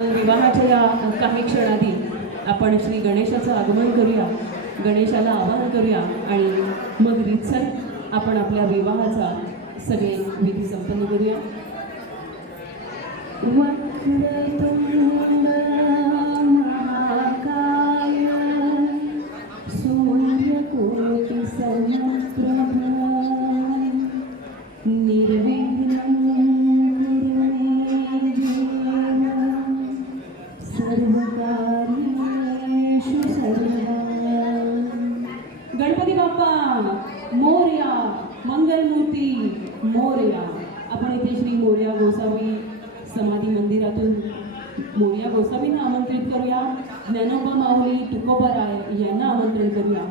विवाहाच्या या काही क्षणाधी आपण श्री गणेशाचं आगमन करूया, गणेशाला आवाहन करूया आणि मग रीतसर आपण आपल्या विवाहाचा सगळे विधी संपन्न करूया. वक्रतुंड महाकाय सूर्यकोटि समप्रभ निर्विघ्नं कुरु मे देव सर्वकार्येषु सर्वदा. गणपती बाप्पा मोरया, मंगलमूर्ती मोरया. आपण इथे श्री मोरया गोसावी समाधी मंदिरातून मोरया गोसावींना आमंत्रित करूया. ज्ञानोबा माऊली तुकोबाराय यांना आमंत्रण करूया.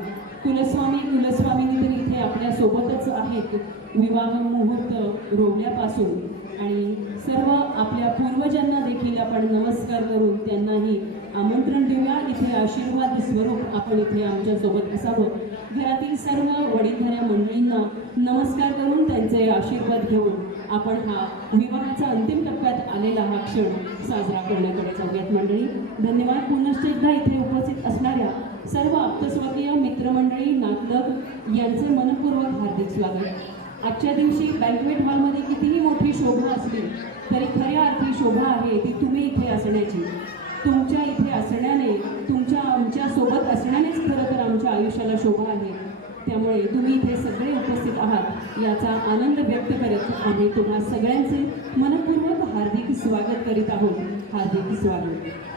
कुलस्वामिनी तर इथे आपल्या सोबतच आहेत विवाह मुहूर्त रोवण्यापासून, आणि सर्व आपल्या पूर्वजांना देखील आपण नमस्कार करून त्यांनाही आमंत्रण देऊया. इथे आशीर्वाद स्वरूप आपण इथे आमच्यासोबत असावं. घरातील सर्व वडीलधाऱ्या मंडळींना नमस्कार करून त्यांचे आशीर्वाद घेऊन आपण हा विवाहाचा अंतिम टप्प्यात आलेला हा क्षण साजरा करण्याकडे जाऊयात. मंडळी धन्यवाद. पुनश्च एकदा इथे उपस्थित असणाऱ्या सर्व आप्तस्वकीय मित्रमंडळी, नातलग यांचे मनपूर्वक हार्दिक स्वागत. आजच्या दिवशी बँक्वेट हॉलमध्ये कितीही मोठी शोभा असली तरी खऱ्या अर्थी शोभा आहे ती तुम्ही इथे असण्याची. तुमच्या इथे असण्याने, आमच्या सोबत असण्यानेच खरं तर आमच्या आयुष्याला शोभा आहे. त्यामुळे तुम्ही इथे सगळे उपस्थित आहात याचा आनंद व्यक्त करत आम्ही तुम्हा सगळ्यांचे मनपूर्वक हार्दिक स्वागत करीत आहोत. हार्दिक स्वागत.